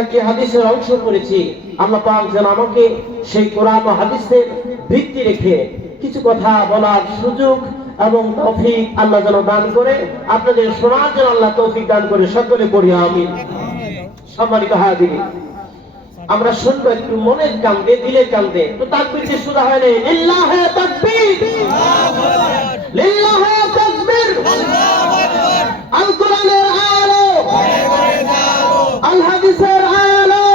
কয়েকটি হাদিসের অংশ পড়েছি। আল্লাহ পাক যেন আমাকে সেই কোরআন ও হাদিসের ভিত্তি রেখে কিছু কথা বলার সুযোগ এবং তৌফিক আল্লাহ যেন দান করে, আপনাদের শোনার জন্য আল্লাহ তৌফিক দান করে, সকলে পড়ি আমিন। সম্মানিত হাজিরিন, আমরা শুনবো একটু মনের কান্দে, দিলের কান্দে। তো তাকবীর দিয়ে শুরু হয় না, লিল্লাহে তাকবীর, লিল্লাহে তাকবীর, আল কোরআনের আলো, আল হাদিসের আলো,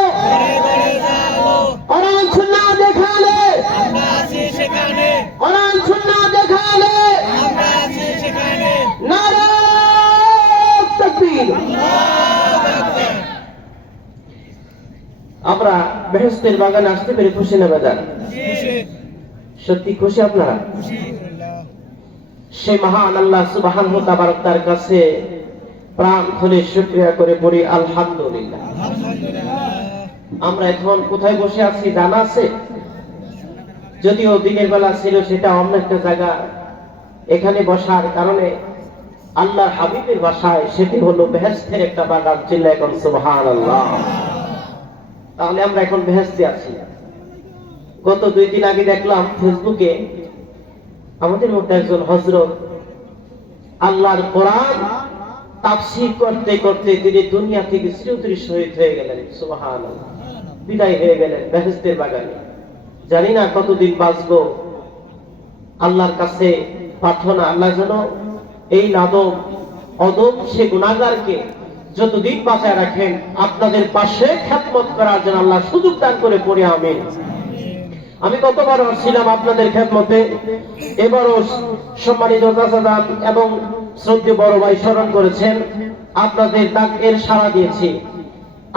কোরআন সুন্নাহ দেখালে আমরা আছি সেখানে, কোরআন সুন্নাহ দেখালে আমরা আছি সেখানে। নারে তাকবীর। আমরা বেহেশতের বাগানে আসতে পেরে খুশি না বাজার? সত্যি খুশি আপনারা? সেই মহান আল্লাহ সুবহানাহু ওয়া তাআলার তার কাছে প্রাণ খুলে শুকরিয়া করে পড়ি আলহামদুলিল্লাহ। আমরা এখন কোথায় বসে আছি জানা আছে? যদিও দিনের বেলা ছিল সেটা অন্য একটা জায়গা, এখানে বসার কারণে আল্লাহর হাবিবের বাসায়, সেটি হলো বেহেশতের একটা বাগান। চিল্লায় এখন সুবহানাল্লাহ। তাহলে আমরা এখন বেহেশতে আছি। গত 2 দিন আগে দেখলাম ফেসবুকে আমাদের মধ্যে একজন হযরত আল্লাহর কোরআন তাফসীর করতে করতে তিনি দুনিয়া থেকে চিরতরে শহীদ হয়ে গেলেন। সুবহানাল্লাহ। বিদায় হয়ে গেলেন বেহেশতের বাগানে। জানি না কতদিন বাঁচবো। আল্লাহর কাছে প্রার্থনা, আল্লাহ যেন এই নাদম অদম সে গুনাহগারকে যতদিন বাঁচায় রাখেন, আপনাদের পাশে খেদমত করার জন্য আল্লাহ সুযোগ দান করে পড়ি আমিন। আমি গতবার ছিলাম আপনাদের খেদমতে, এবারও সম্মানিত চাচাজান এবং শ্রদ্ধেয় বড় ভাই স্মরণ করেছেন, আপনাদের ডাকের সাড়া দিয়েছি।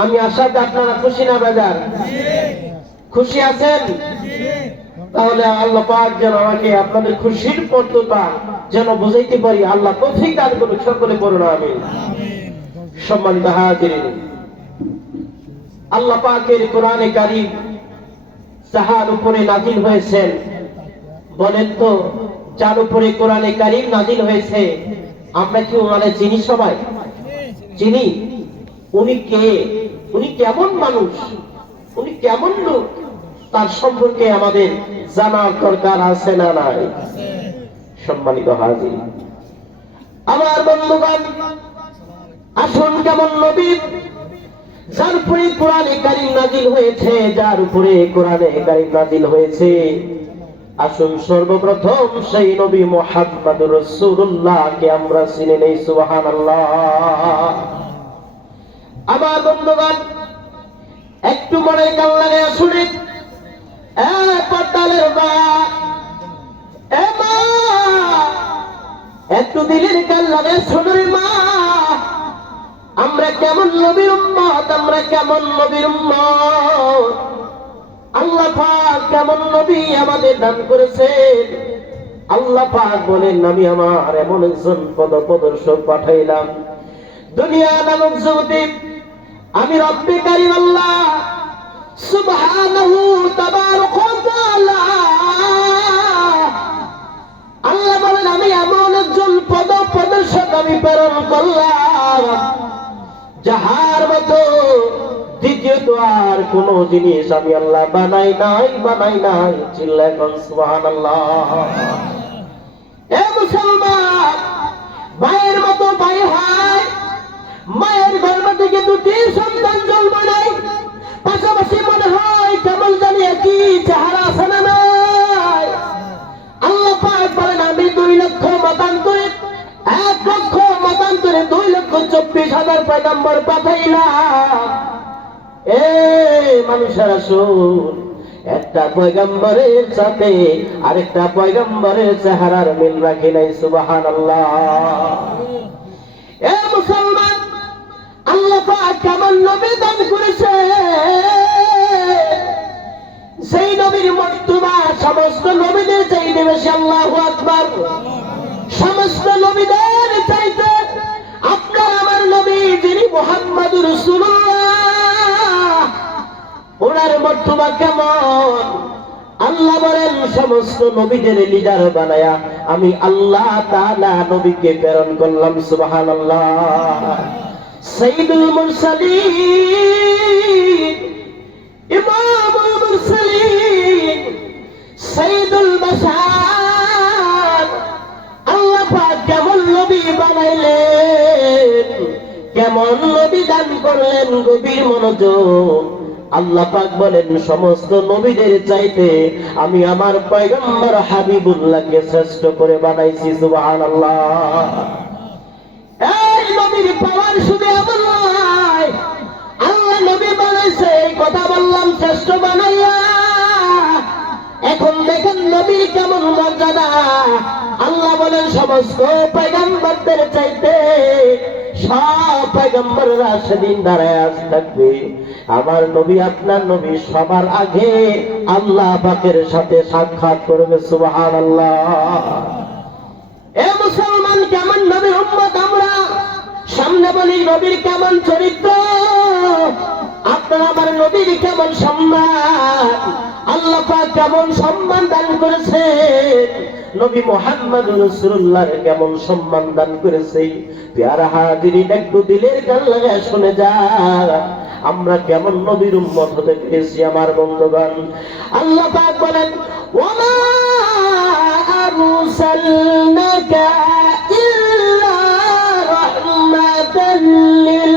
আমি আশা করি আপনারা খুশি না বাজার? খুশি আছেন? তাহলে আল্লাহ পাক যেন আমাকে আপনাদের খুশির পর্দটা যেন বুঝাইতে পারি, আল্লাহ তৌফিক দান করুন। সকলে পড়ুন আমিন। সম্মানিত হাজিরিন, আল্লাহ পাকের কোরআনে কারীম যার উপরে নাযিল হয়েছেন, বলেন তো যার উপরে কোরআনে কারীম নাযিল হয়েছে আমরা কি ওনারে চিনি? সবাই চিনি? উনি কে? উনি কেমন মানুষ? উনি কেমন লোক? তার সম্পর্কে আমাদের জানার দরকার আছে না নাই? সম্মানিত হাজির, আমার বন্ধুগণ, আসুন কেমন নবী যার উপরে কোরআনে কারীম নাযিল হয়েছে, যার উপরে কোরআনে কারীম নাযিল হয়েছে, আসুন সর্বপ্রথম সেই নবী মুহাম্মদুর রাসূলুল্লাহকে আমরা চিনে নেই। সুবহানাল্লাহ। আমার বন্ধুগণ, একটু মনে কান লাগে শুনে, পর্দালের মা, একটু দিলের কান লাগে শুনে মা, আমরা কেমন নবীর উম্মত, আমরা কেমন নবীর উম্মত, আল্লাহ পাক কেমন নবী আমাদের দান করেছেন। আল্লাহ পাক বলেন, আমি আমার এমন একজন পথপ্রদর্শক পাঠাইলাম দুনিয়া নামক জগতে। আমি রব্বে কারীম আল্লাহ সুবহানাহু তাবারাকা ওয়া তাআলা। আল্লাহ বলেন, আমি এমন একজন পথপ্রদর্শক আমি প্রেরণ করলাম, যাহার মতো দ্বিতীয়ত আর কোন জিনিস আমি আল্লাহ বানাই নাই। চিল্লায় সুবহানাল্লাহ। এ মুসলমান, ভাইয়ের মতো ভাই হয়, মায়ের গর্ভ থেকে 2টি সন্তান জন্ম নেয়, পাশাপাশি মনে হয় কেমন জানি একই চেহারা আছে না নাই? আল্লাহ পাক বলেন, আমি 2 লক্ষ মতান্তরে 1 লক্ষ মতান্তরে 2,24,000 পয়গম্বর পাঠাইলাম। মানুষেরা শুন, একটা পয়গম্বরের সাথে আরেকটা পয়গম্বরের চেহারার মিল রাখি নাই। সুবহানাল্লাহ। এ মুসলমান, আল্লাহ পাক কেমন নবী দান করেছে, সেই নবীর মর্তবা সমস্ত নবীদের চাইতে বেশি। আল্লাহু আকবার। সমস্ত নবীদের চাইতে আপনার আমার নবী যিনি মুহাম্মদুর রাসূলুল্লাহ, ওনার মর্তবা কেমন? আল্লাহ বলেন, সমস্ত নবীদের লিডার বানায়া আমি আল্লাহ তাআলা নবীকে প্রেরণ করলাম। সুবহানাল্লাহ। সাইয়্যিদুল মুরসালিন এমন নবী দান করলেন গভীর মনোযোগ। আল্লাহ পাক বলেন সমস্ত নবীদের চাইতে আমি আমার পয়গম্বর হাবিবুল্লাহকে শ্রেষ্ঠ করে বানাইছি। সুবহানাল্লাহ। এই নবীর পাওয়ার শুধু এমন নয়, আল্লাহ নবী বানাইছে এই কথা বললাম শ্রেষ্ঠ বানাইয়া। এখন দেখেন নবীর কেমন মর্যাদা। আল্লাহ বলেন সমস্ত পয়গম্বরদের চাইতে সব পয়গম্বররা সেদিন দাঁড়ায় আজ থাকবে। আমার নবী আপনার নবী সবার আগে আল্লাহ পাকের সাথে সাক্ষাৎ করবে। সুবহানাল্লাহ। এ মুসলমান কেমন নবীর উম্মত আমরা, সামনে বলি নবীর কেমন চরিত্র, আপনার আমার নবীর কেমন সম্মান, আল্লাহ পাক কেমন সম্মান দান করেছে, নবী মুহাম্মদুর রাসূলুল্লাহর কেমন সম্মান দান করেছে। প্যারা হাজিরিন একটু দিলের কান লাগায় শুনে যা, আমরা কেমন নবীর উম্মত হতে পেরেছি আমার বন্ধুগণ। আল্লাহ পাক বলেন ওয়ামা আরসালনাকা ইল্লা রাহমাতাল লিল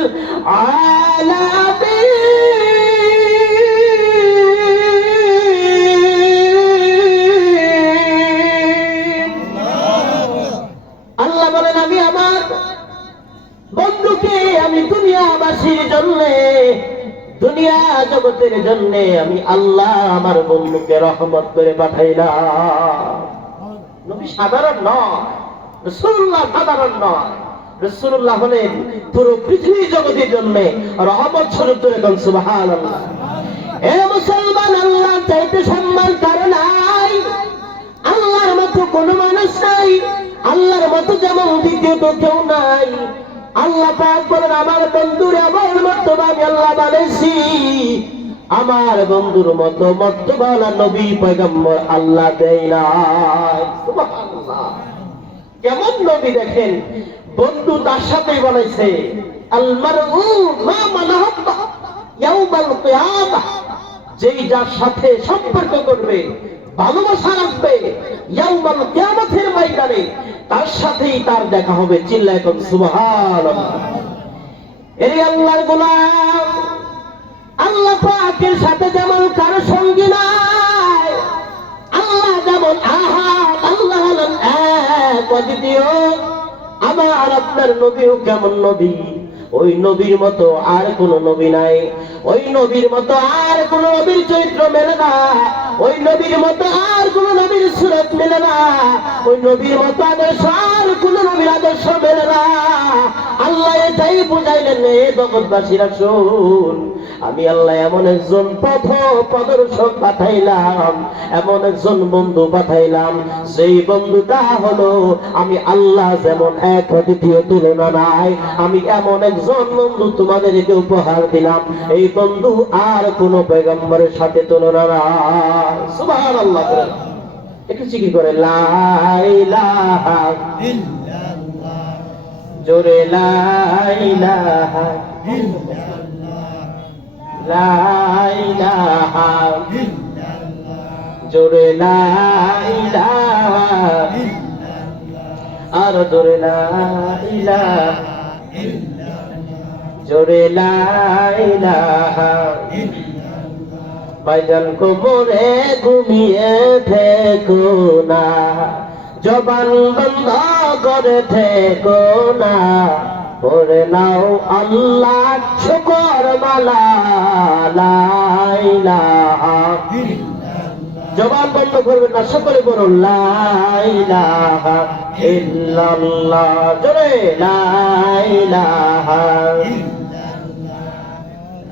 আলামিন। আল্লাহ বলেন আমি আমার বন্ধুকে আমি দুনিয়াবাসীর জন্য, দুনিয়া জগতের জন্য আমি আল্লাহ আমার বন্ধুকে রহমত করে পাঠাইলাম। নবী সাধারণ নয়, রাসূলুল্লাহ সাধারণ নয়, রাসূলুল্লাহ হলেন পুরো পৃথিবী জগতের জন্য রহমত স্বরূপ। বলেন সুবহানাল্লাহ। এ মুসলমান, আল্লাহ চাইতে সম্মান কারো নাই, আল্লাহর মতো কোনো মানুষ নাই, আল্লাহর মতো যেমন দ্বিতীয় তো কেউ নাই। আল্লাহ পাক বলেন আমার বন্ধুর আমার মর্তবা আমি আল্লাহ বানাইছি, আমার বন্ধুর মতো মর্তবালা নবী পয়গম্বর আল্লাহ দেয় নাই। সুবহানাল্লাহ। কেমন নবী দেখেন, বন্ধু তার সাথেই বানাইছে। আল মারউ মা মান আহাব্বা ইয়াউমাল কিয়ামাহ, যেই যার সাথে সম্পর্ক করবে, ভালোবাসা রাখবে, ইয়াউমাল কিয়ামতের ময়দানে তার সাথেই তার দেখা হবে। চিল্লায় কোন সুবহানাল্লাহ। এর আল্লাহর গোলাম, আল্লাহ পাকের সাথে যেমন কারো সঙ্গী নাই, আল্লাহ যেমন আহাদ, আল্লাহ হলেন এক অদ্বিতীয়। আমার আপনার নবীও কেমন নবী, ওই নবীর মতো আর কোন নবী নাই, ওই নবীর মতো আর কোন নবীর চরিত্র মেলে না, ওই নবীর মতো আর কোন নবীর সুরত মেলে না, ওই নবীর মতো আদর্শ আর কোন নবীর আদর্শ মেলে না। আল্লাহ এটাই বুঝাইলেন, এ জগৎবাসীরা শুন, আমি আল্লাহ এমন একজন পথ প্রদর্শক পাঠাইলাম, এমন একজন বন্ধু পাঠাইলাম, সেই বন্ধুটা হলো আমি আল্লাহ যেমন এক দ্বিতীয় তুলনা নাই, আমি এমন একজন বন্ধু তোমাদেরকে উপহার দিলাম, এই বন্ধু আর কোন পয়গম্বরের সাথে তুলনা নাই। সুবহানাল্লাহ। একটু জিকির করে লা ইলাহা ইল্লাল্লাহ, জোরে লা ইলাহা ইল্লাল্লাহ, লা ইলাহা ইল্লাল্লাহ, জোরে লা ইলাহা ইল্লাল্লাহ, আর জোরে লা ইলাহা ইল্লাল্লাহ, জোরে লা ইলাহা ইল্লাল্লাহ। ভাইজান কোমরে ঘুমিয়ে থেকো না, জবান বন্ধ করে থেকো না, পড়ে নাও আল্লাহ শুকর মালা, লা ইলাহা ইল্লাল্লাহ। জবান বন্ধ করবেন না, সকলে বলুন লা ইলাহা ইল্লাল্লাহ, জোরে লা ইলাহা ইল্লাল্লাহ,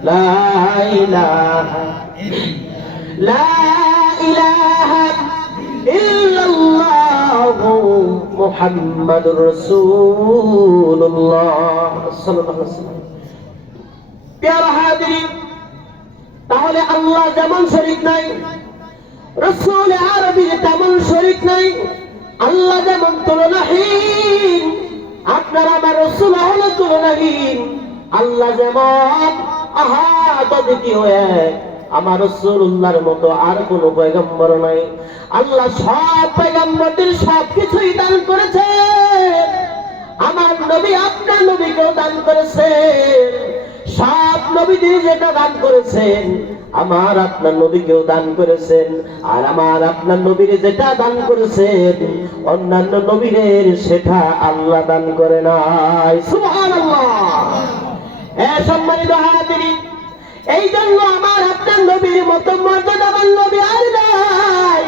লা ইলাহা লা ইলাহা ইল্লাল্লাহ মুহাম্মাদুর রাসূলুল্লাহ সাল্লাল্লাহু আলাইহি ওয়াসাল্লাম। প্যারা হাজিরিন, তাহলে আল্লাহ যেমন শরীক নাই, রাসূল আরবীর তেমন শরীক নাই, আল্লাহ যেমন তুলনাহীন, আপনার আমার রাসূল হলো তুলনাহীন। আল্লাহ যেমন আহাদ দ্বিতীয় এক, আমার রাসূলুল্লাহর মতো আর কোন পয়গম্বর নাই। আল্লাহ সব পয়গম্বরদের সবকিছুই দান করেছে, আমার নবী আপনার নবীকেও দান করেছেন, সব নবীদের যেটা দান করেছেন আমার আপনার নবীকেও দান করেছেন, আর আমার আপনার নবীর যেটা দান করেছেন অন্যান্য নবীদের সেটা আল্লাহ দান করে নাই। সুবহানাল্লাহ। সম্মানিত হাজিরিন, এই জন্য আমার আপনার নবীর মতো মর্যাদাবান নবী আর নাই,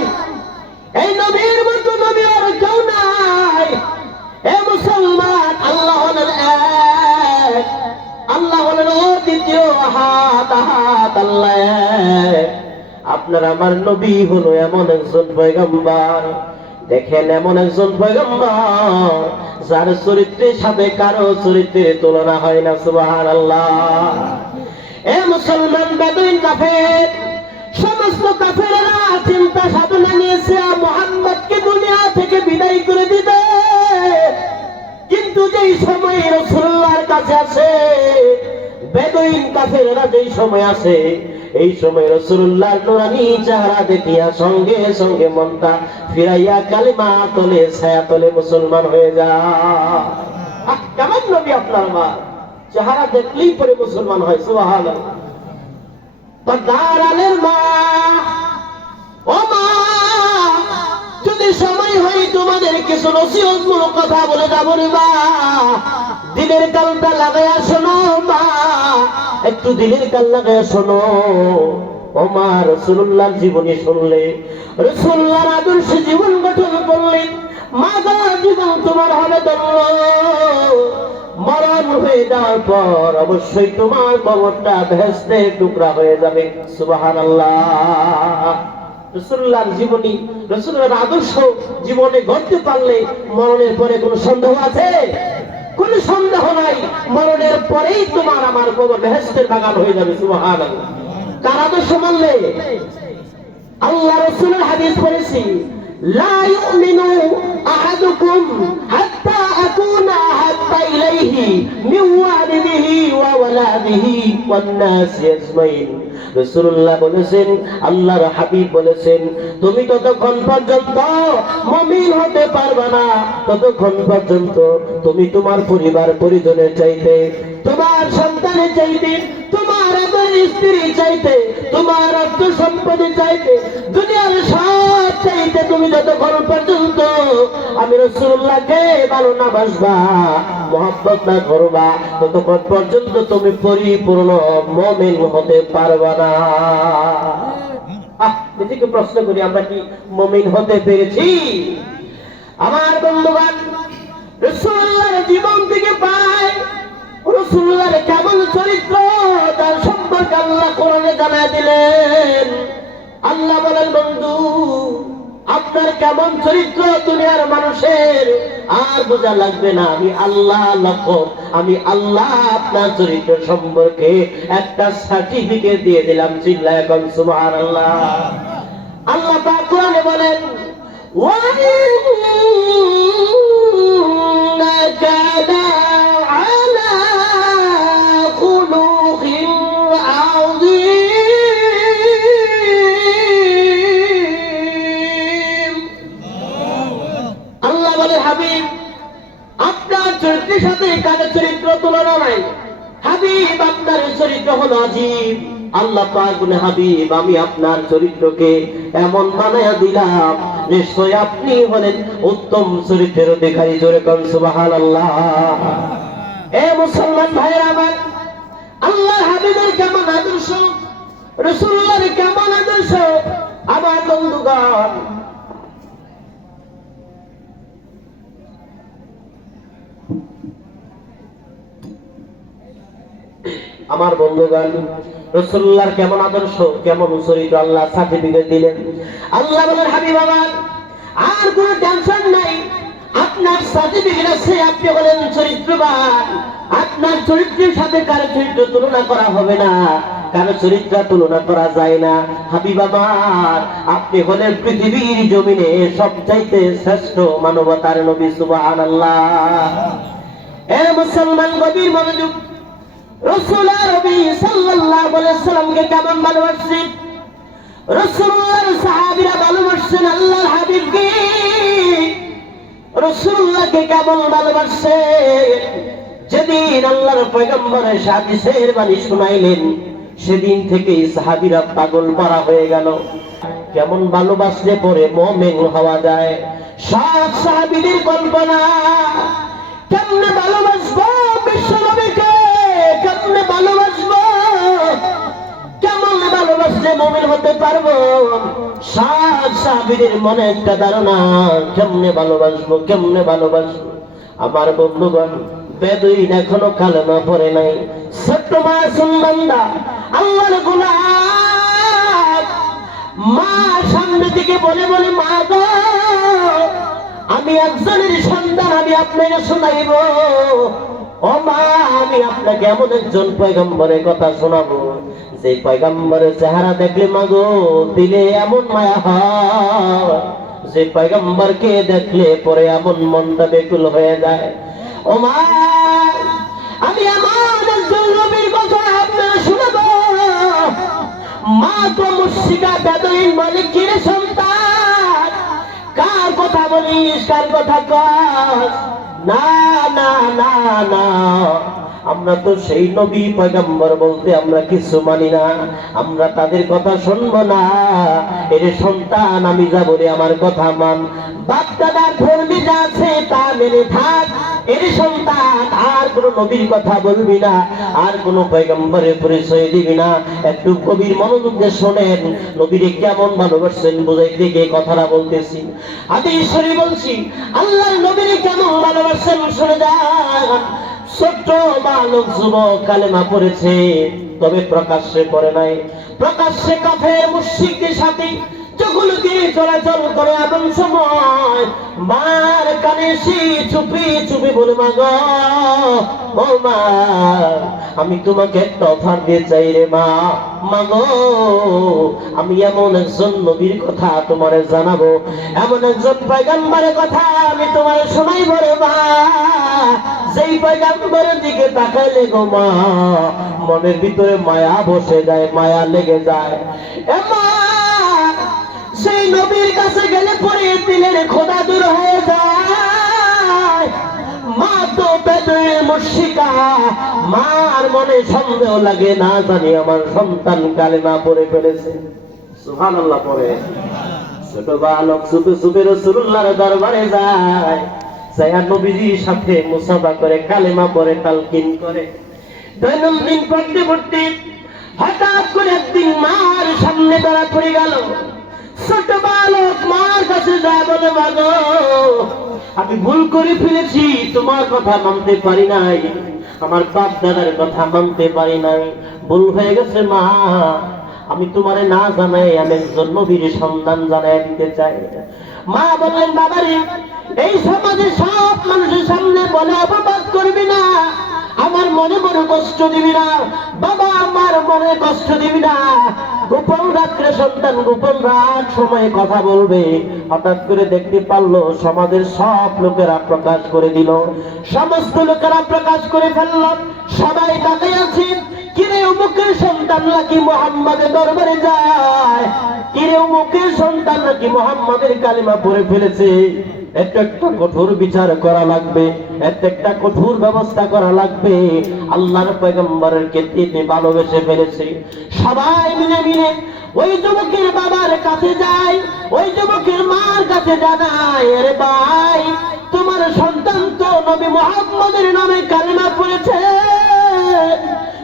এই নবীর মতো নবী আর কেউ নাই। এ মুসলমান, আল্লাহ হলেন এক, আল্লাহ হলেন অদ্বিতীয়, আহাদ আহাদ আল্লাহ এক। আপনার আমার নবী হলো এমন একজন পয়গম্বর, দেখেন এমন একজন পয়গম্বর যার চরিত্রের সাথে কারো চরিত্রের তুলনা হয় না। সুবহানাল্লাহ। এ মুসলমান, বেদুইন কাফের সমস্ত কাফেররা চিন্তা সাধনা নিয়েছে মুহাম্মদকে দুনিয়া থেকে বিদায় করে দিতে, কিন্তু যেই সময় রাসূলুল্লাহর কাছে আসে, বেদুইন কাফেররা যেই সময় আসে, এই সময় রাসূলুল্লাহর নূরানী চেহারা দেখিয়া সঙ্গে সঙ্গে মনটা ফিরাইয়া কালিমা তলে ছায়া তলে মুসলমান হয়ে যায়। কেমন নবী আপনার মা, চেহারা দেখলেই পরে মুসলমান হয়। সুবহানাল্লাহ। পর্দার মা, ও মা, যদি সময় হয় তোমাদের কিছু নসিহতমূলক কথা বলে যাবো রে মা, দিলের কালটা লাগাইয়া শোনো মা, একটু দিলের কাল লাগাইয়া শোনো। ও মা, রাসূলুল্লাহর জীবনী শুনলে, রাসূলুল্লাহর আদর্শে জীবন গঠন করলে মা, জীবন তোমার হবে ধন্য। মরণ হয়ে যাওয়ার পর অবশ্যই তোমার কবরটা বেহেশতের টুকরা হয়ে যাবে। সুবহানাল্লাহ। রাসূলুল্লাহর জীবনী, রাসূলুল্লাহর আদর্শ জীবনে গড়তে পারলে মরণের পরে কোনো সন্দেহ আছে? কোনো সন্দেহ নাই, মরণের পরেই তোমার আমার কবর বেহেশতের বাগান হয়ে যাবে। সুবহানাল্লাহ। কার আদর্শ মানলে? আল্লাহ রাসূলের হাদিস পড়েছি, লা ইউমিনু আহাদুকুম হাত্তা আকুনা হাত্তা ইলাইহি মিন ওয়ালিদিহি ওয়া ওয়ালাদিহি ওয়ান নাস আজমাইন। রাসূলুল্লাহ বলেছেন, আল্লাহর হাবিব বলেছেন, তুমি ততক্ষণ পর্যন্ত মুমিন হতে পারবে না ততক্ষণ পর্যন্ত তুমি তোমার পরিবার পরিজনের চাইতে, তোমার সন্তানের চাইতে, তোমার স্ত্রী চাইতে, তোমার অর্থ সম্পত্তি চাইতে, দুনিয়ার সব চাইতে তুমি যতক্ষণ পর্যন্ত আমি রাসূলুল্লাহকে ভালো না বাসবা, মহব্বত না করবা, ততক্ষণ পর্যন্ত তুমি পরিপূর্ণ মুমিন হতে পারবা না। নিজেকে প্রশ্ন করি, আমরা কি মুমিন হতে পেরেছি? আমার বন্ধুগণ, রাসূলুল্লাহর জীবন থেকে পাই রাসূলুল্লাহর কেমন চরিত্র, তার সম্পর্কে আল্লাহ কোরআনে জানায় দিলেন। আল্লাহ বলেন, বন্ধু আপনার কেমন চরিত্র দুনিয়ার মানুষের আর বোঝা লাগবে না, আমি আল্লাহ লক্ষণ, আমি আল্লাহ আপনার চরিত্র সম্পর্কে একটা সার্টিফিকেট দিয়ে দিলাম। চিল্লায় এখন সুবহানাল্লাহ। আল্লাহ পাক কোরআনে বলেন, হাবিব আপনার চরিত্রের সাথে কারো চরিত্র তুলনা নাই, হাবিব আপনার চরিত্র হলো আজীব। আল্লাহ পাক বলে, হাবিব আমি আপনার চরিত্রকে এমন বানায়া দিলাম, নিশ্চয় আপনি হলেন উত্তম চরিত্রের অধিকারী। জোরে কোন সুবহানাল্লাহ। এ মুসলমান ভাইরা আমার, আল্লাহর হাবিবের কেমন আদর্শ, রাসূলুল্লাহর কেমন আদর্শ, আমার বন্ধুগণ আমার বন্ধুগণ রাসূলুল্লাহর কেমন আদর্শ, কেমন চরিত্র আল্লাহ সার্টিফিকেট দিলেন। আল্লাহ বলেন, হাবিব আমার আর কোনো টেনশন নাই, আপনার সার্টিফিকেট আছে, আপনি বলেন চরিত্রবান, আপনার চরিত্রের সাথে কারো চরিত্র তুলনা করা হবে না, কারো চরিত্র তুলনা করা যায় না। হাবিব আমার আপনি হলেন পৃথিবীর জমিনে সবচাইতে শ্রেষ্ঠ মানবতার নবী। সুবহানাল্লাহ। এ মুসলমান গভীর মনোযোগ, রাসূলুল্লাহ নবী সাল্লাল্লাহু আলাইহি ওয়াসাল্লামকে কেমন ভালোবাসছেন, রাসূলুল্লাহর সাহাবীরা ভালোবাসছেন আল্লাহর হাবিবকে। রাসূলুল্লাহকে কেমন ভালোবাসছে। যেদিন আল্লাহর পয়গম্বর হাদিসের বাণী শুনাইলেন, সেদিন থেকে সাহাবীরা পাগল পারা হয়ে গেল। কেমন ভালোবাসলে পরে মুমিন হওয়া যায়, সব সাহাবীদের কল্পনা। কেমনে ভালোবাসবো বিশ্ব নবীকে, কেমনে ভালোবাসবো, কেমন ভালোবাসলে মুমিন হতে পারবো, সব সাহাবীদের মনে একটা ধারণা, কেমনে ভালোবাসবো, কেমনে ভালোবাসবো। আমার বন্ধুগণ, বেদুইন এখনো কালেমা পড়ে নাই, ছোট্ট মাসুম বান্দা, আল্লাহর গোলাম। মা সামনে থেকে বলে বলে, মা গো, আমি একজনের সন্তান, আমি আপনাকে শোনাইব। ও মা, আমি আপনাকে এমন একজন পয়গম্বরের কথা শোনাবো, যে পয়গম্বরের চেহারা দেখলে মা গো দিলে এমন মায়া হয়, যে পয়গম্বরকে দেখলে পরে এমন মনটা বেকুল হয়ে যায়। ও মা, আমি এমন একজন নবীর কথা আপনাকে শোনাবো। মা তো মুশরিকা বেদুইন বলে, কি রে সন্তান, কার কথা বলিস, কার কথা কস? না না না না, আমরা তো সেই নবী পয়গম্বর বলতে আমরা কিছু মানি না, আমরা তাদের কথা শুনবো না। এর সন্তান, আমি যা বলি আমার কথা মান, বাপ দাদার ধর্মে যা আছে তা মেনে থাক। এর সন্তান, আর কোন নবীর কথা বলবি না, আর কোন পয়গম্বরের পরিচয় দিবি না। একটু কবির মনোযোগ দিয়ে শোনেন, নবীরে কেমন ভালোবাসছেন বুঝাইতে গিয়ে কথাটা বলতেছি। হাদিস শরীফ বলছি, আল্লাহর নবীরে কেমন ভালোবাসছেন শুনে যান। ছোট্ট বালক যুবক কালেমা পড়েছে, তবে প্রকাশ্যে পড়ে নাই। প্রকাশ্যে কাফের মুশরিকদের সাথে যখন তিনি চলাচল করে, এমন সময় মার কানে সে চুপি চুপি বলে, মা গো, ও মা, আমি তোমাকে একটা অফার দিয়ে চাই রে মা। মা গো, আমি এমন একজন নবীর কথা তোমারে জানাবো, এমন একজন পয়গম্বরের কথা আমি তোমারে শোনাইব রে মা, যেই পয়গম্বরের দিকে তাকাইলে গো মা, মনের ভিতরে মায়া বসে যায়, মায়া লেগে যায়। এমা, সেই নবীর কাছে গেলে পরে দিলের খোদা দূর হয়ে যায়। মা তো বেদুইন মুশরিকা, মার মনে সন্দেহ লাগে, না জানি আমার সন্তান কালেমা পড়ে ফেলেছে। সুবহানাল্লাহ পড়ে। ছোট বালক চুপে চুপে রাসূলুল্লাহর দরবারে যায়, যায় নবীজির সাথে মুসাফা করে, কালেমা পড়ে, তালকিন করে। দৈনন্দিন পড়তে পড়তে হঠাৎ করে একদিন মার সামনে ধরা পড়ে গেল। ছোট বালক মার কাছে যায়, বলে, মা গো, আমি ভুল করে ফেলেছি, তোমার কথা মানতে পারি নাই, আমার বাপ দাদার কথা মানতে পারি নাই, ভুল হয়ে গেছে মা, আমি তোমারে না জানাই আমি একজন নবীর সন্তান জানাই দিতে চাই। মা বললেন, বাবারে, এই সমাজে সব মানুষের সামনে বলে অপবাদ করবি না, আমার মনে মনে কষ্ট দিবি না বাবা, আমার মনে কষ্ট দিবি না। গোপন রাত্রে সন্তান গোপন রাত সময়ে কথা বলবে। হঠাৎ করে দেখতে পারলো সমাজের সব লোকেরা প্রকাশ করে দিল, সমস্ত লোকেরা প্রকাশ করে ফেলল। সবাই তাকাই আছে, কিরে অমুকের সন্তান নাকি মুহাম্মাদের দরবারে যায়, কিরে অমুকের সন্তান নাকি মুহাম্মাদের কালিমা পড়ে ফেলেছে। একটা কঠোর বিচার করা লাগবে, একটা কঠোর ব্যবস্থা করা লাগবে। আল্লাহর পয়গম্বরের ক্ষেত্রে ভালোবেসে ফেলেছে। সবাই মিলে মিলে ওই যুবকের বাবার কাছে যায়, ওই যুবকের মার কাছে জানায়, আরে ভাই, তোমার সন্তান তো নবী মুহাম্মদের নামে কালিমা পড়েছে,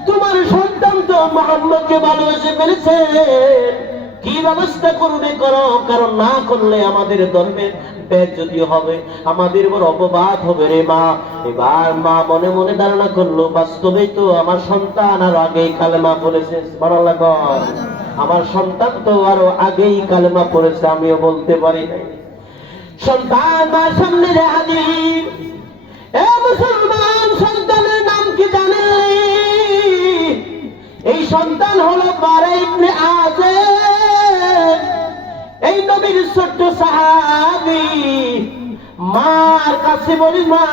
তোমার সন্তান তো মুহাম্মদকে ভালোবেসে ফেলেছে, কি ব্যবস্থা করবে করো, কারণ না করলে আমাদের ধর্মের বেজ্জতি হবে, আমাদের বড় অপবাদ হবে রে মা। এবার মা মনে মনে ধারণা করলো, বাস্তবেই তো আমার সন্তান আরো আগেই কালেমা পড়েছে। সুবহানাল্লাহ, আমার সন্তান তো আরো আগেই কালেমা পড়েছে, আমিও বলতে পারি নাই। সন্তান মার সামনে হাজির। এ মুসলমান, সন্তানের নাম কি জানেন? এই সন্তান হলো বারা ইবনে আযিব, এই নবীর ছোট্ট সাহাবী। মার কাছে বলি, মা,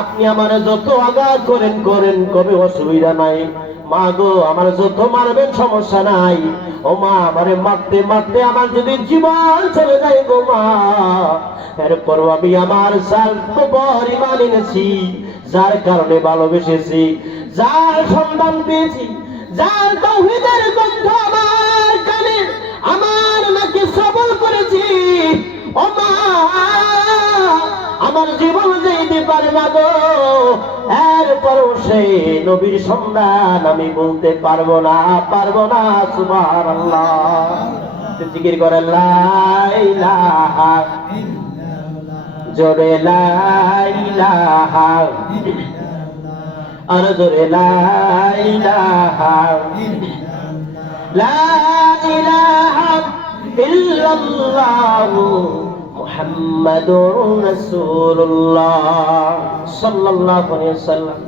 আপনি আমার যত আঘাত করেন করেন, কবে অসুবিধা নাই। মা গো আমার যত মারবেন সমস্যা নাই, ও মা আমারে মারতে মারতে আমার যদি জীবন চলে যায় গো মা, এরপর আমি আমার সার্থপর ঈমান এনেছি, যার কারণে ভালোবেসেছি, যার সন্তান পেয়েছি, যার তাওহীদের গন্ধ আমার কানে আমার নাকি শ্রবণ করেছি, ও মা আমার জীবন যেতে পারে না গো, এরপরও সেই নবীর সন্ধান আমি বলতে পারবো না, পারবো না। সুবহানাল্লাহ, জিকির করে লা ইলাহা জোরে লা ইলাহা, আর জোরে লা ইলাহা লা ইলাহা ইল্লাল্লাহু মুহাম্মাদুর রাসূলুল্লাহ সাল্লাল্লাহু আলাইহি ওয়াসাল্লাম।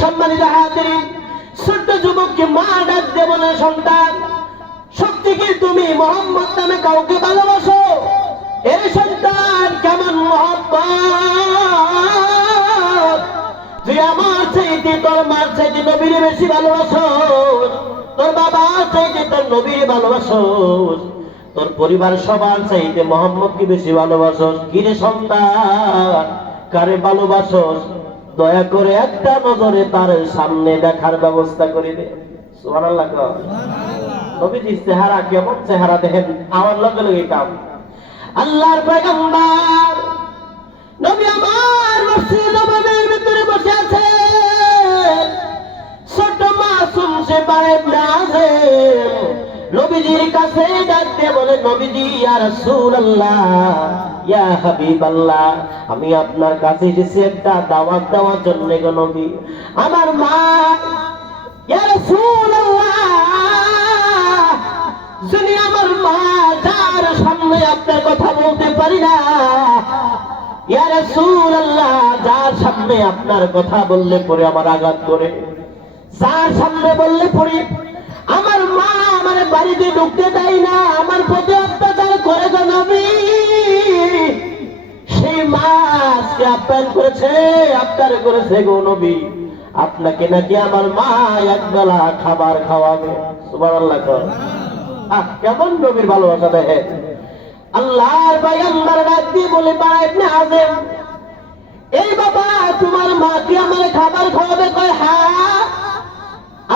সম্মানিত হাজিরিন, ছোট্ট যুবককে মা ডাক দিয়ে বলে, সন্তান সত্যি কি তুমি মুহাম্মদ নামে কাউকে ভালোবাসো? এর সন্তান কেমন মুহাব্বত, তুই আমার চাইতে তোর মার চাইতে নবীরে বেশি ভালোবাসো, তোর বাবা চাইতে তোর নবীরে ভালোবাসো, তোর পরিবার সবার চাইতে মুহাম্মদকে বেশি ভালোবাসোস। কিরে সন্তান, কারে ভালোবাসোস? দয়া করে একটা নজরে তার সামনে দেখার ব্যবস্থা করে দে। সুবহানাল্লাহ। নবীজির চেহারা কেমন চেহারা দেখেন, আমার লগে লগে কাম। আল্লাহর পয়গম্বর নবী আমার মসজিদ নববীর ভিতরে বসে আছে, ছোট মাসুম সে পারে নাজে নবীজির কাছে ডাকতে বলে, নবীজি ইয়া রাসূলুল্লাহ ইয়া হাবিবাল্লাহ, আমি আপনার কাছে এসেছি একটা দাওয়াত দেওয়ার জন্য গো নবী। আমার মা ইয়া রাসূলুল্লাহ, যিনি আমার মা, যার সামনে আপনার কথা বলতে পারি না, ইয়া রাসূলুল্লাহ, যার সামনে আপনার কথা বললে পরে আমার আঘাত করে, যার সামনে বললে পরে আমার মা আমার বাড়িতে ঢুকতে দেয় না, আমার প্রতি অত্যাচার করে গো নবী, সেই মা আজকে আপ্যায়ন করেছে, আবদার করেছে গো নবী, আপনাকে নাকি আমার মা একবেলা খাবার খাওয়াবে। সুবহানাল্লাহ। কেমন নবীর ভালোবাসা দেখেন। আল্লাহর পয়গম্বর ডাক দিয়ে বলে, ইবনে আযম, এই বাবা তোমার মা কি আমার খাবার খাওয়াবে? কয় হ্যাঁ,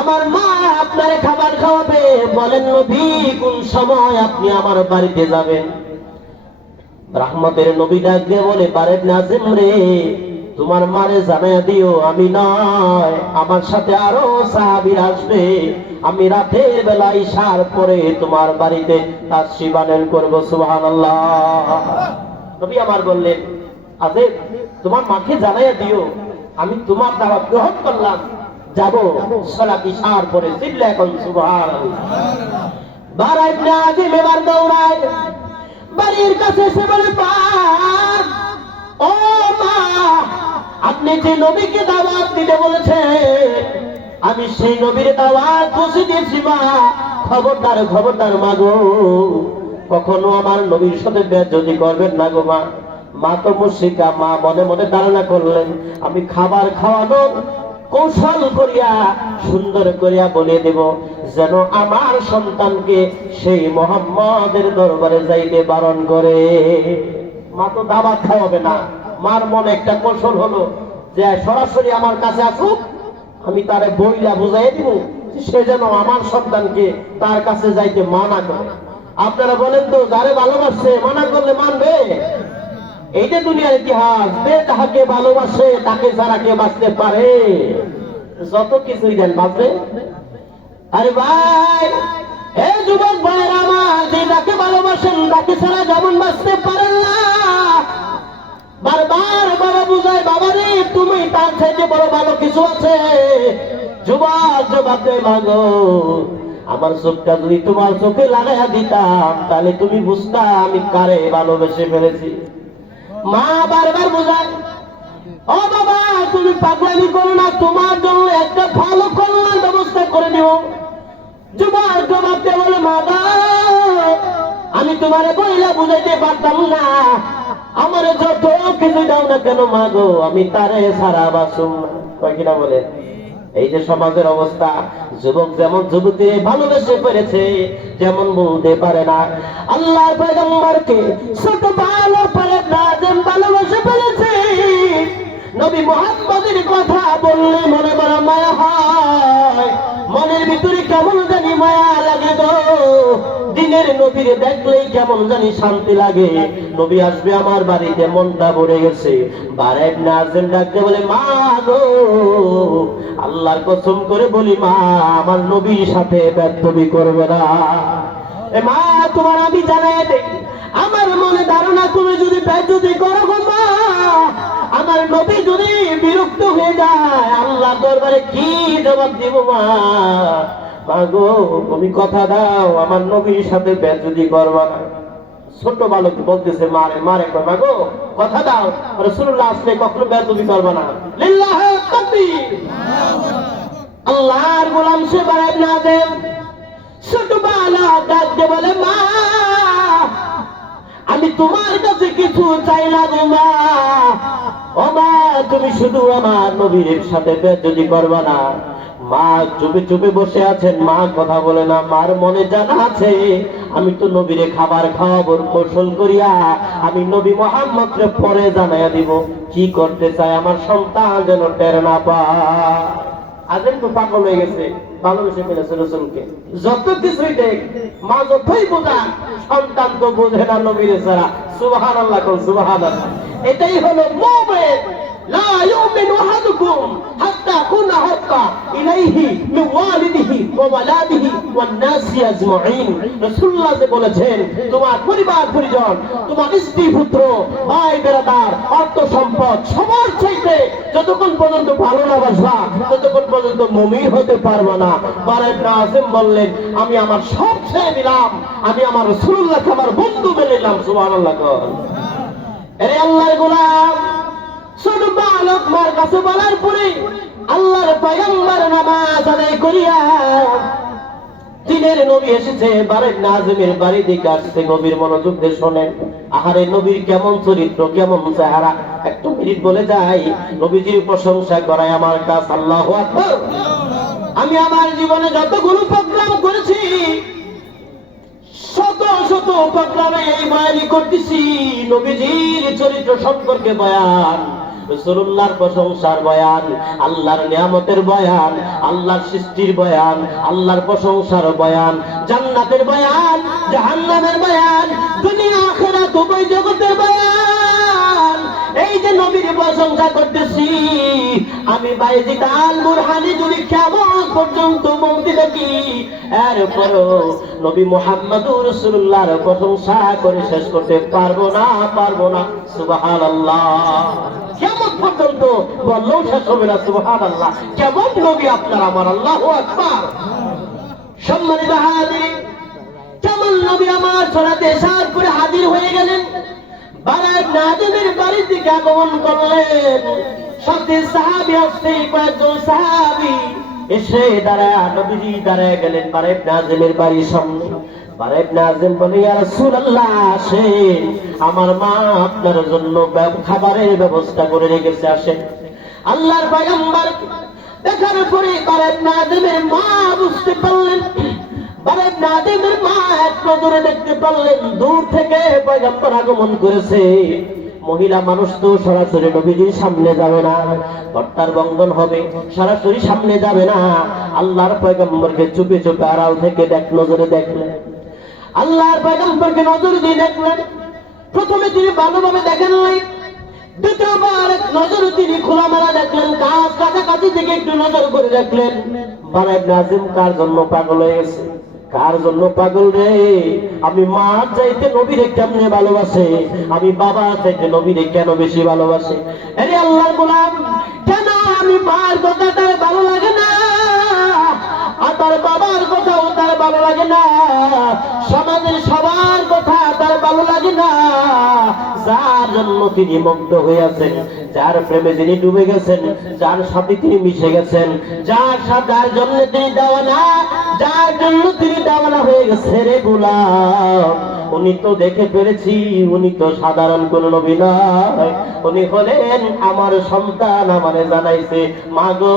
আমার মা আপনার খাবার খাওয়াবে। বলেন নবী, কোন সময় আপনি আমার বাড়িতে যাবেন? রহমতের নবী ডাক দিয়ে বলে, ইবনে আযম রে, তোমার মারে জানাইয়া দিও আমি নয়, আমার সাথে আরো সাহাবীরা আসবে, আমি রাতের বেলা ইশার পরে তোমার বাড়িতে তাশরিফ আনয়ন করব। সুবহানাল্লাহ। নবী আমার বললেন, আযম তোমার মাকে জানাইয়া দিও আমি তোমার দাওয়াত গ্রহণ করলাম, যাব সালাত ইশার পরে। চিল্লা এখন সুবহানাল্লাহ। বারা ইবনে আযম এবার দৌড়ায় বাড়ির কাছে এসে বলে, বাপ ও মা, আপনি যে নবীকে দাওয়াত দিতে বলেছেন আমি সেই নবীর দাওয়াত পৌঁছে দিয়েছি মা, খবরদার খবরদার মা গো, কখনো আমার নবীর সাথে বেয়াদবি করবেন না গো মা। মা তো মুশরিকা, মা মনে মনে ধারণা করলেন আমি খাবার খাওয়ানো কৌশল করিয়া সুন্দর করিয়া বলে দেব, যেন আমার সন্তানকে সেই মুহাম্মদের দরবারে যাইতে বারণ করে। মা তো দাওয়াত খাওয়াবে না, মার মনে একটা কৌশল হলো যে সরাসরি আমার কাছে আসুক, আমি তারে বইলা বুঝাই দিব, সে যেন আমার সন্তানকে তার কাছে যাইতে মানা করে। আপনারা বলেন তো, যারে ভালোবাসে মানা করলে মানবে? এইটা দুনিয়ার ইতিহাস। যে তাহাকে ভালোবাসে তাকে ছাড়া কে বাঁচতে পারে? যত কিছুই দেন বাঁচবে। আরে ভাই, এই যুবক ভাইয়ের আমার, যে যাকে ভালোবাসেন তাকে ছাড়া যেমন বাঁচতে পারেন না, বারবার বাবা বুঝায়, বাবা রে তুমি তার চাইতে বড় ভালো কিছু আছে। যুবক জবাব দেয়, মাগো আমার চোখটা যদি তোমার চোখে লাগাইয়া দিতাম তাহলে তুমি বুঝতা আমি কারে ভালোবেসে ফেলেছি। মা বারবার বোঝায়, ও বাবা তুমি পাগলামি করো না, তোমার জন্য একটা ভালো কল্যাণ ব্যবস্থা করে নিও। যুবক জবাব দিয়ে বলে, মা আমি তোমারে বইলা বুঝাইতে পারতাম না, আমার যত কিছু দাও না কেন মা গো, আমি তারে সারা বাসুম। কয় কিনা বলে? এই যে সমাজের অবস্থা, যুবক যেমন যুবতী ভালোবেসে পেরেছে যেমন বলতে পারে না, আল্লাহর পয়গম্বরকে ছোট বালক পারে না যেমন ভালোবেসে ফেলেছে। নবী মুহাম্মদের কথা বললে মনে বড় মায়া হয়, মনের ভিতরে কেমন জানি মায়া লাগে গো। দিনের নবীরে দেখলেই কেমন জানি শান্তি লাগে। নবী আসবে আমার বাড়িতে, মনটা ভরে গেছে। বারেক নাজেল ডাকতে বলে, মা গো, আল্লাহর কসম করে বলি মা, আমার নবীর সাথে বেদবি করবে না। এ মা, তোমার আমি জানাই দেই, আমার মনে ধারণা তুমি যদি বেদবি করো গো মা, আমার নবী যদি বিরক্ত হয়ে যায়, আল্লাহ দরবারে কি জবাব দিব মা? মাগো, তুমি কথা দাও আমার নবীর সাথে বেদবি করবা না। ছোট বালক বলতেছে মারে মারে, মাগো কথা দাও রাসূলুল্লাহ আসলে কখনো বেদবি করবা না। লিল্লাহি তাকবীর। আল্লাহর গোলাম সে বারেক না দে, ছোট বালক ডাকতে বলে, মা আমি তোমার কাছে কিছু চাই না গো মা। ও মা, তুমি শুধু আমার নবীর সাথে বেদবি করবা না। মা চুপে চুপে বসে আছেন, মা কথা বলে না। মার মনে জানা আছে আমি তো নবীরে খাবার খাওয়াবো, কৌশল করিয়া আমি নবী মুহাম্মদকে পরে জানাইয়া দিব কি করতে চাই আমার সন্তান যেন টের না পায়। আজেন তো পাগল হয়ে গেছে, ভালোবেসে ফেলেছে রসুলকে। যত কিছুই দেখ, মা যতই বোঝা, সন্তান তো বোঝে না নবীরে ছাড়া। সুবহানাল্লাহ, সুবহানাল্লাহ। এটাই হলো মুমিন। লা ইউমিনু আহাদুকুম হাত্তা কুনা হাক্কা ইলাইহি মিন ওয়ালিদিহি ওয়া ওয়ালাদিহি ওয়ান নাসি আজমাইন। রাসূলুল্লাহ যে বলেছেন, তোমার পরিবার পরিজন, তোমার স্ত্রী পুত্র ভাই বেরাদার অর্থ সম্পদ সবার চাইতে যতক্ষণ পর্যন্ত ভালো না বাসবা ততক্ষণ পর্যন্ত মুমিন হতে পারবে না। বারেক নাজিম বললেন, আমি আমার সব ছেড়ে দিলাম, আমি আমার রাসূলুল্লাহকে আমার বন্ধু মেনে নিলাম। সুবহানাল্লাহ। আরে আল্লাহর গোলাম, ছোট বালক মার কাছে বলার পরে আল্লাহর পয়গম্বর নামাজ আদায় করিয়া, দিনের নবী এসেছে, বারেক নাজিমের বাড়ি দিকে আসছে। নবীর মনোযোগ দিয়ে শোনেন। আহারে নবীর কেমন চরিত্র, কেমন চেহারা, একটু মিনিট বলে যাই। নবীজির প্রশংসা করায় আমার কাজ। আল্লাহু আকবার। আমি আমার জীবনে যতগুলো প্রোগ্রাম করেছি, শত শত প্রোগ্রামে এই বয়ানি করতেছি, নবীজির চরিত্র সম্পর্কে বয়ান, রাসূলুল্লাহর প্রশংসার বয়ান, আল্লাহর নিয়ামতের বয়ান, আল্লাহর সৃষ্টির বয়ান, আল্লাহর প্রশংসার বয়ান, জান্নাতের বয়ান, জাহান্নামের বয়ান, দুনিয়া আখিরাত উভয় জগতের বয়ান। এই যে নবীর প্রশংসা করতেছি, আমি বাইজিদ আল বুরহানি যদি কিয়ামত পর্যন্ত বলতে থাকি, এরপরও নবী মুহাম্মদুর রাসূলুল্লাহর প্রশংসা করে শেষ করতে পারবো না। সুবহানাল্লাহ। কিয়ামত পর্যন্ত বললেও শেষ হবে না। সুবহানাল্লাহ। কেমন নবী আপনার আমার, আল্লাহু আকবার। সম্মানিত হাজির, কেমন নবী আমার সোনাতে সাত করে হাজির হয়ে গেলেন। বারেক নাজিমের বাড়ি থেকে আগমন করলেন। সাথে সাহাবী আসছে, কয়েকজন সাহাবী এসে দাঁড়ায়, নবীজি দাঁড়ায় গেলেন বারেক নাজিমের বাড়ির সামনে। বারেক নাজিম বলে, ইয়া রাসূলুল্লাহ, আসেন, আমার মা আপনার জন্য খাবারের ব্যবস্থা করে রেখেছে, আসেন। আল্লাহর পয়গম্বর দেখার পরে বারেক নাজিমের মা বুঝতে পারলেন, বারেক নাজিমের মা এক নজরে দেখতে পারলেন, দূর থেকে পয়গম্বর আগমন করেছে। মহিলা মানুষ তো সরাসরি নবীজির সামনে যাবে না, ঘরটার বন্ধন হবে, সরাসরি সামনে যাবে না। আল্লাহর পয়গম্বরকে চুপে চুপে আড়াল থেকে নজরে দেখলেন। আল্লাহর পয়গম্বরকে নজর দিয়ে দেখলেন। প্রথমে তিনি ভালোভাবে দেখেন নাই, দ্বিতীয়বার নজর তিনি খোলামেলা দেখলেন, কাছাকাছি থেকে একটু নজর করে দেখলেন। বারেক নাজিম কার জন্য পাগল হয়ে গেছে, কার জন্য পাগল রে? আমি মা চাইতে নবীরে কেমনে ভালোবাসে, আমি বাবা চাইতে নবীরে কেন বেশি ভালোবাসে? আরে আল্লাহর গোলাম, কেন আমি মার কথাটা ভালো লাগে না, আর তার বাবার কথাও তার ভালো লাগে না, সমাজের সবার কথা তার ভালো লাগে না? যার জন্য তিনি মুগ্ধ হয়ে আছেন, যার প্রেমে তিনি ডুবে গেছেন, যার সাথে তিনি মিশে গেছেন, যার জন্য তিনি দেওয়ানা, যার জন্য তিনি দেওয়ানা হয়ে গেছে রে গোলাম, উনি তো দেখে ফেলেছি উনি তো সাধারণ কোন নবী নয়, উনি হলেন আমার সন্তান। আমারে জানাইছে, মা গো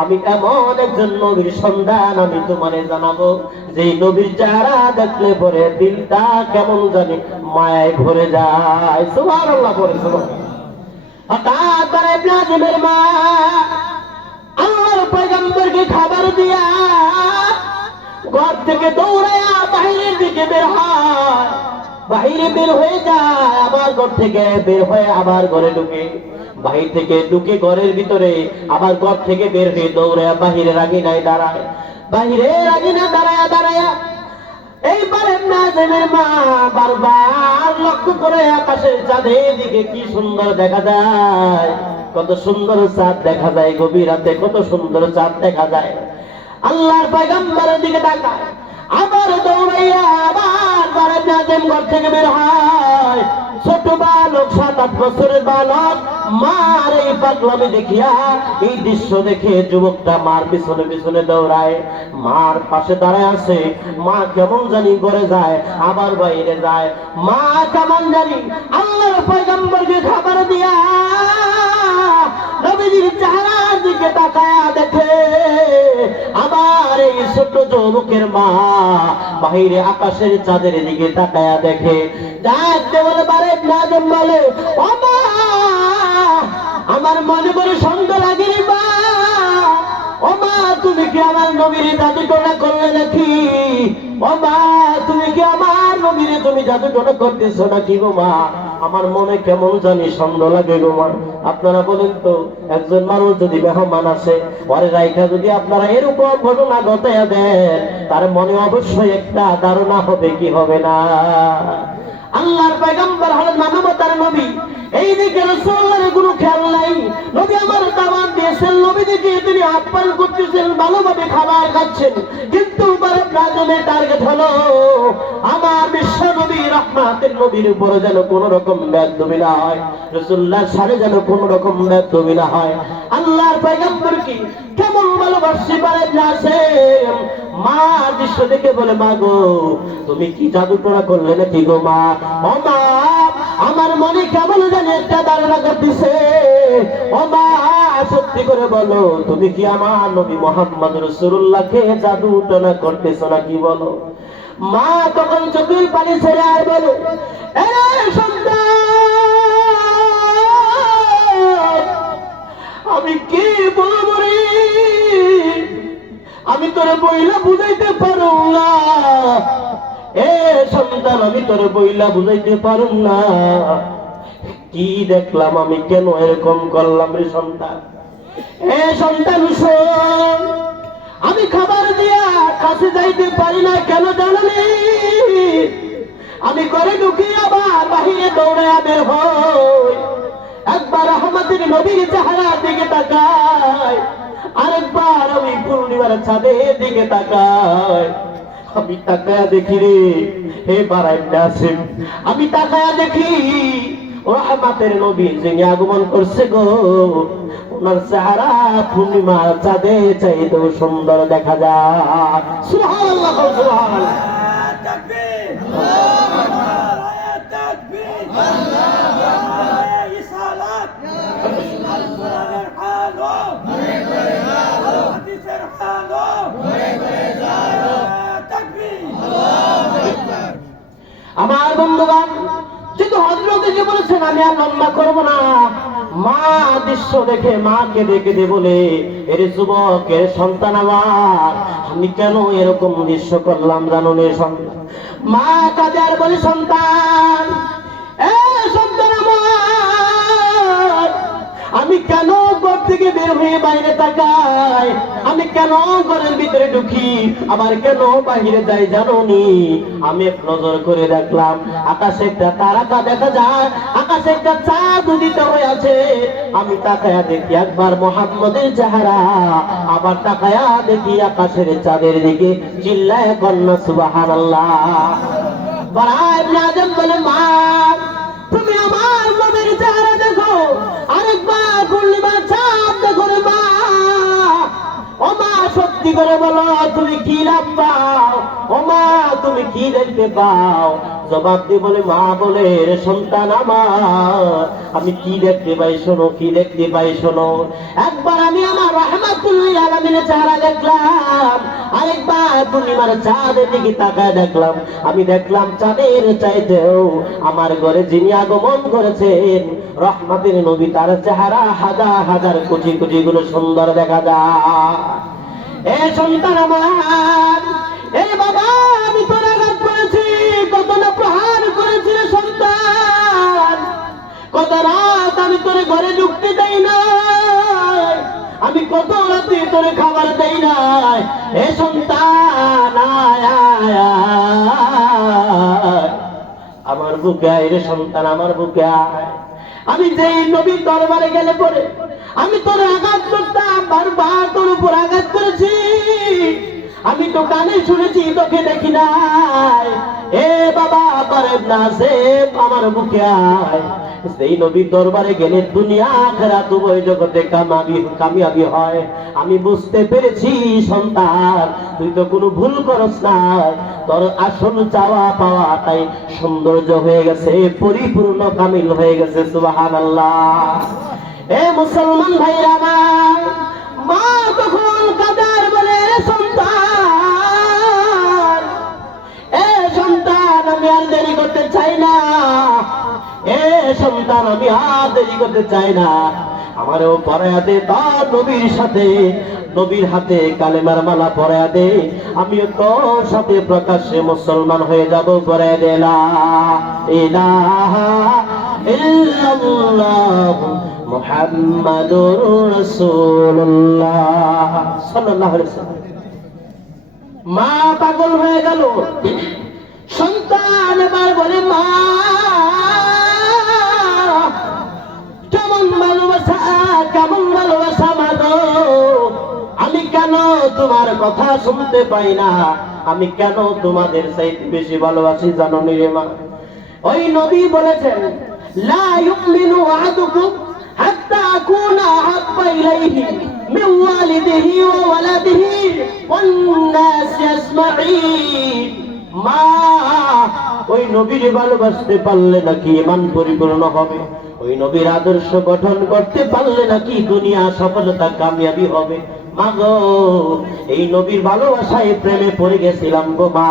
আমি এমন একজন নবীর সন্তান আমি তোমারে জানাবো, যে নবীর চেহারা দেখলে পরে দিলটা কেমন জানি মায়ায় ভরে যায়। সুবহানাল্লাহ পড়ে সুবহানাল্লাহ। হঠাৎ করে ইব্রাহিমের মা আল্লাহর পয়গম্বরকে খাবার দিয়া ঘর থেকে দৌড়ায়া বাহিরের দিকে বের হয়, বাহিরে বের হয়ে যায়, আবার ঘর থেকে বের হয়ে আবার ঘরে ঢুকে, বাহির থেকে ঢুকে ঘরের ভিতরে, আবার ঘর থেকে বের হয়ে দৌড়ায়া বাহিরের আঙিনায় দাঁড়ায়, বাহিরের আঙিনা দাঁড়ায়া দাঁড়ায়া এইবারে ইব্রাহিমের মা বারবার লক্ষ্য করে আকাশের চাঁদের দিকে, কি সুন্দর দেখা যায়, কত সুন্দর চাঁদ দেখা যায়, গভীর রাতে কত সুন্দর চাঁদ দেখা যায়। আল্লাহর পয়গম্বরের দিকে তাকায়, আবার দৌড়াইয়া আবার ইব্রাহিম ঘর থেকে বের হয়। ছোট বালক, 7-8 বছরের বালক, মার এই পাগলামি দেখিয়া, এই দৃশ্য দেখে যুবকটা মার পিছনে পিছনে দৌড়ায়, মার পাশে দাঁড়ায় আছে। মা কেমন জানি ঘরে যায়, আবার বাইরে যায়, মা কেমন জানি আল্লাহর পয়গম্বরকে খাবার দিয়া নবীজির চেহারার দিকে তাকায়া দেখে, আবার এই ছোট যুবকের মা বাহিরে আকাশের চাঁদের দিকে তাকায়া দেখে। ডাকতে বলে বারে ইব্রাহিম বলে, ও মা আমার মনে বড় সন্দেহ লাগে রে মা, ও মা তুমি কি আমার নবীর জাদু টোনা করলে নাকি? ও মা তুমি কি আমার নবীরে তুমি জাদু টোনা করতেছো নাকি গো মা? আমার মনে কেমন জানি সন্দেহ লাগে গো মা। আপনারা বলেন তো, একজন মানুষ যদি মেহমান আসে, পরে রাইখা যদি আপনারা এরকম ঘটনা ঘটাইয়া দেন, তার মনে অবশ্যই একটা ধারণা হবে কি হবে না? আল্লাহর পয়গম্বর হলেন মানবতার নবী, এই দিকে রাসূলুল্লাহর কোনো খেয়াল নাই। নবী আমার দাওয়াত দিয়েছেন, নবী দিকে তিনি আহ্বান করতেছেন, ভালোভাবে খাবার খাচ্ছেন, কিন্তু ইব্রাহিমের টার্গেট হলো আমার বিশ্ব নবী রহমাতের নবীর উপরে যেন কোন রকম বেয়াদবি না হয়, রাসূলুল্লাহর সাথে যেন কোন রকম বেয়াদবি না হয়। আল্লাহর পয়গম্বর কি কেমন ভালোবাসি পারে যাচ্ছেন, মা দৃশ্য দেখে বলে, মা গো তুমি কি জাদু টোনা করলে নাকি গো মা? ও মা আমার মনে কেমন জানি একটা ধারণা করতেছে, ও মা সত্যি করে বলো তুমি কি আমার নবী মুহাম্মদ রাসূলুল্লাহকে জাদু টোনা করতেছো নাকি বলো? মা তখন চোখের পানি ছেড়ে আর বলে, এ সন্তান আমি কি বলবো রে, আমি তোরে বইলা বুঝাইতে পারুম না, এ সন্তান আমি তোরে বইলা বুঝাইতে পারুম না। কি দেখলাম আমি, কেন এরকম করলাম রে সন্তান? এ সন্তান শোন, আমি খাবার দিয়া কাছে যাইতে পারি না, কেন জানি? আমি ঘরে ঢুকি আবার বাহিরে দৌড়াইয়া বের হই, একবার রহমতের নবীর চেহারার দিকে তাকাই, আরেকবার আমি পূর্ণিমার ছাদের দিকে তাকাই। আমি তাকায়া দেখি রে, হে বারাইন্দা আছেন, আমি তাকায়া দেখি রহমতের নবী যিনি আগমন করছে গো, ওনার চেহারা পূর্ণিমার চাঁদে চাইতেও সুন্দর দেখা যায়। সুবহানাল্লাহ সুবহানাল্লাহ। তাকবীর তাকবীর ইসালাত কোরআনের হালো মনে করে যাও, হাদিসের হালো মনে করে যাও। তাকবীর আল্লাহু আকবার। আমার বন্ধুগণ, যেহেতু হযরত যে বলেছেন আমি আর লম্বা করব না, মা দৃশ্য দেখে মাকে ডেকে দিয়ে বলে, এর যুবক, এর সন্তান আমার, আমি কেন এরকম দৃশ্য করলাম জানো রে সন্তান? মা কাঁদে আর বলে, সন্তান, এ সন্তান আমার, আমি কেন ঘর থেকে বের হয়ে বাইরে তাকাই, আমি কেন ঘরের ভিতরে ঢুকি, আবার কেন বাহিরে যাই জানো নি? আমি এক নজর করে দেখলাম আকাশে একটা তারকা দেখা যায়, আকাশে একটা চাঁদ উদিত হয়ে আছে। আমি তাকায়া দেখি একবার মুহাম্মদের চেহারা, আবার তাকায়া দেখি আকাশের চাঁদের দিকে, চিল্লায় কন্যা সুবহানাল্লাহ। ইব্রাহিম বলে, মা তুমি আমার নবীর চেহারা দেখো, আরেকবার পূর্ণিমার চাঁদ দেখো রে মা। ও মা সত্যি করে বলো তুমি কি লাভ পাও? ও মা তুমি কি দেখতে পাও? জবাব দিয়ে বলে, মা বলে, রে সন্তান আমার, আমি কি দেখতে পাই শোনো, কি দেখতে পাই শোনো। একবার আমি আমার রাহমাতুল আলামিনের চেহারা দেখলাম, আরেকবার পূর্ণিমার চাঁদের দিকে তাকায় দেখলাম। আমি দেখলাম চাঁদের চাইতেও আমার ঘরে যিনি আগমন করেছেন রহমতের নবী, তার চেহারা হাজার হাজার কোটি কোটি গুলো সুন্দর দেখা যায়। এ সন্তান আমার, এ বাবা, আমি তোর আঘাত করেছি, কত না প্রহার করেছি রে সন্তান, কত রাত আমি তোর ঘরে ঢুকতে দেই না, আমি কত রাতে তোর খাবার দেই না। এ সন্তান আয় আয় আয়, আমার বুকে আয় রে সন্তান, আমার বুকে আয়। আমি যেই নবীর দরবারে গেলে পরে আমি তোর আঘাত করতাম, বারবার তোর উপর আঘাত করেছি, আমি তো কানে শুনেছি, তোকে দেখি নাই। এ বাবা করেন না সে, আমার বুকে আয়। সেই নবীর দরবারে গেলে দুনিয়া আখিরাত উভয় জগতে কামিয়াবি হয়। আমি বুঝতে পেরেছি সন্তান, তুই তো কোনো ভুল করস না, তোর আসল চাওয়া পাওয়াটাই সৌন্দর্য হয়ে গেছে, পরিপূর্ণ কামিল হয়ে গেছে। সুবহানাল্লাহ। এ মুসলমান ভাইরা আমার, মা তখন কাদার বলে, সন্তান, এ সন্তান, আমি আর দেরি করতে চাই না, এ সন্তান, আমি আর দেরি করতে চাই না, আমারও পরায়া দে তার নবীর সাথে, নবীর হাতে কালেমার মালা পরায়া দে, আমিও তোর সাথে প্রকাশ্যে মুসলমান হয়ে যাব। পরায়া দে লা ইলাহা ইল্লাল্লাহ মুহাম্মাদুর রাসূলুল্লাহ সাল্লাল্লাহু আলাইহি ওয়াসাল্লাম। মা পাগল হয়ে গেল। সন্তান এবার বলে, মা কেমন ভালোবাসা, কেমন ভালোবাসা মা গো, আমি কেন তোমার কথা শুনতে পাই না, আমি কেন তোমাদের চাইতে বেশি ভালোবাসি জানো নি রে মা? ওই নবী বলেছেন, লা ইউমিনু আহাদুকুম হাত্তা আকুনা আহাব্বা ইলাইহি মিন ওয়ালিদিহি ওয়া ওয়ালাদিহি ওয়ান নাস আজমাইন। মা, ওই নবীর ভালোবাসতে পারলে নাকি ঈমান পরিপূর্ণ হবে, ওই নবীর আদর্শ গঠন করতে পারলে নাকি দুনিয়া সফলতা কামিয়াবি হবে। মাগো, এই নবীর ভালোবাসায় প্রেমে পড়ে গেছিলাম গো মা,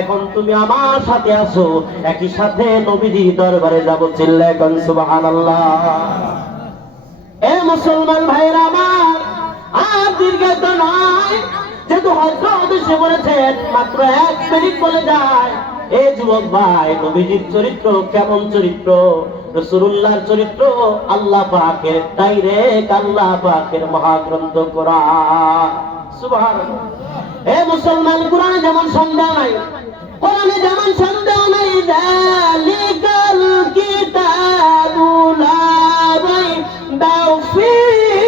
এখন তুমি আমার সাথে আসো, একই সাথে নবীজি দরবারে যাবো। চিল্লায় এখন সুবহানাল্লাহ। এ মুসলমান ভাইরা আমার, আর দীর্ঘায়িত নয়, যেহেতু হযরত এসে বলেছেন মাত্র 1 মিনিট বলে যায়। এ যুবক ভাই, নবীজির চরিত্র কেমন চরিত্র, রাসূলুল্লাহর চরিত্র আল্লাহ পাকের ডাইরেক্ট, আল্লাহ পাকের মহাগ্রন্থ কোরআন। সুবহানাল্লাহ। এ মুসলমান, কোরআনে যেমন সন্দেহ নাই, কোরআনে যেমন সন্দেহ নাই, যালিকাল কিতাবু লা রাইবা ফীহি,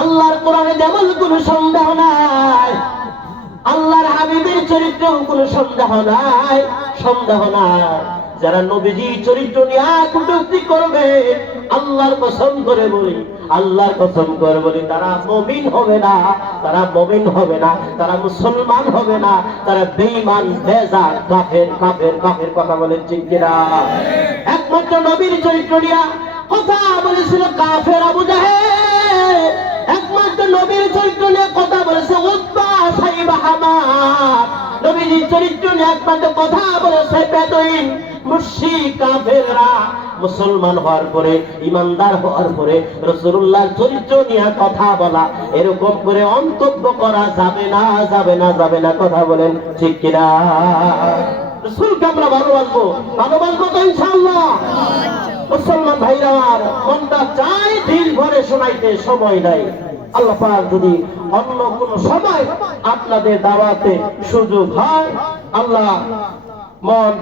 আল্লাহর কোরআনে যেমন কোনো সন্দেহ নাই, আল্লাহর হাবিবের চরিত্রেও কোনো সন্দেহ নাই, সন্দেহ নাই। যারা নবীজির চরিত্র নিয়ে কটূক্তি করবে, আল্লাহর কসম করে বলি, আল্লাহর কসম করে বলি, তারা মুমিন হবে না, তারা মুমিন হবে না, তারা মুসলমান হবে না, তারা বেঈমান, বেজার, কাফের। কাফের কাফের কথা বলেন ঠিক কিনা? একমাত্র নবীর চরিত্র নিয়ে কথা বলেছিল কাফের আবু জাহেল, একমাত্র নবীর চরিত্র নিয়ে কথা বলেছে উতবা সাইবা হামাদ, নবীর চরিত্র নিয়ে একমাত্র কথা বলেছে বেদুইন মুশরিক কাফেররা। মুসলমান হওয়ার পরে, ইমানদার হওয়ার পরে রাসূলুল্লাহর চরিত্র নিয়ে কথা বলা, এরকম করে মন্তব্য করা যাবে না, যাবে না, যাবে না। কথা বলেন ঠিক কিনা? রাসূলকে আমরা ভালোবাসবো, ভালোবাসবো তো ইনশাআল্লাহ। মুসলমান ভাইরা আমার, মনটা চাই দিন ভরে শোনাইতে সময় নাই। আল্লাহ পাক যদি অন্য কোন সময় আপনাদের দাওয়াতে সুযোগ হয়, আল্লাহ মন